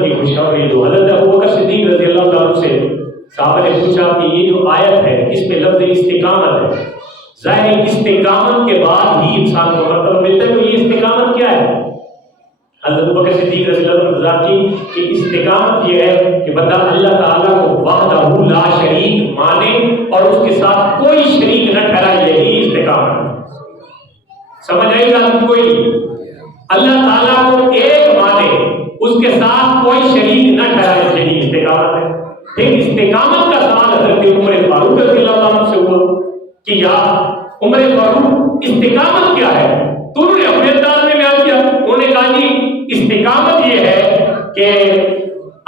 کی خوشخبری دو۔ حضرت ابوبکر صدیق رضی اللہ تعالیٰ سے صحابہ نے پوچھا کہ یہ جو آیت ہے اس میں لفظ استقامت ہے، ظاہر استقامت کے بعد ہی انسان کو مرتبہ ملتا ہے، تو یہ استقامت کیا ہے؟ حضرت ابوبکر صدیق رضی اللہ عنہ وضاحت کی کہ استقامت یہ ہے کہ بندہ اللہ تعالیٰ کو وحدہ لا شریک مانے اور اس کے ساتھ کوئی شریک نہ ٹھہرائے، یہی استقامت ہے۔ سمجھ آئی بات کوئی؟ اللہ تعالیٰ کو ایک مانے، اس کے ساتھ کوئی شریک نہ ٹھہرائے، یہی استقامت ہے۔ پھر استقامت کا سوال حضرت عمر فاروق رضی اللہ عنہ سے ہوا کہ یا عمر فاروق استقامت کیا ہے؟ تو انہوں نے اپنے انداز میں بیان کیا، انہوں نے کہا جی استقامت یہ ہے کہ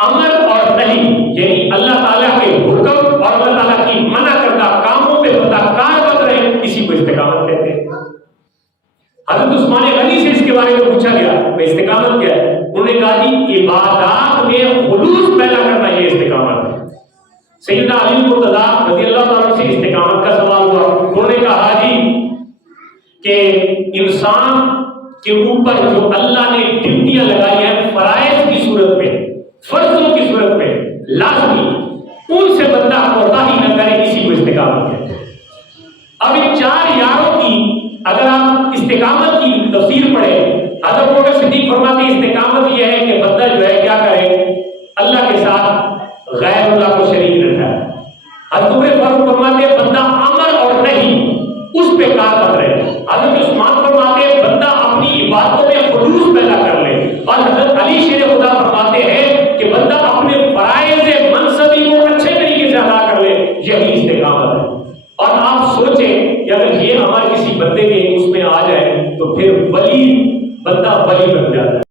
امر اور نہیں، یعنی اللہ تعالیٰ کے حکم اور اللہ تعالیٰ کی منع کردہ کاموں پہ بندہ کاربند رہے، اسی کو استقامت کہتے ہیں۔ حضرت عثمان غنی سے اس کے بارے میں پوچھا گیا کہ استقامت کیا ہے؟ انہوں نے کہا جی عبادات میں خلوص پیدا کرنا یہ استقامت ہے۔ سیدنا علی مرتضیٰ رضی اللہ عنہ سے استقامت کا سوال ہوا، انہوں نے کہا جی کہ انسان کے اوپر جو اللہ نے ڈیوٹیاں لگائی ہیں فرائض کی صورت میں، فرضوں کی صورت میں لازمی، ان سے بندہ کوتاہی نہ کرے، اسی کو استقامت کہتے ہیں۔ اب ان چار یاروں کی اگر آپ استقامت کی تفسیر پڑھیں، حضرت ابوبکر صدیق فرماتے ہیں استقامت یہ ہے کہ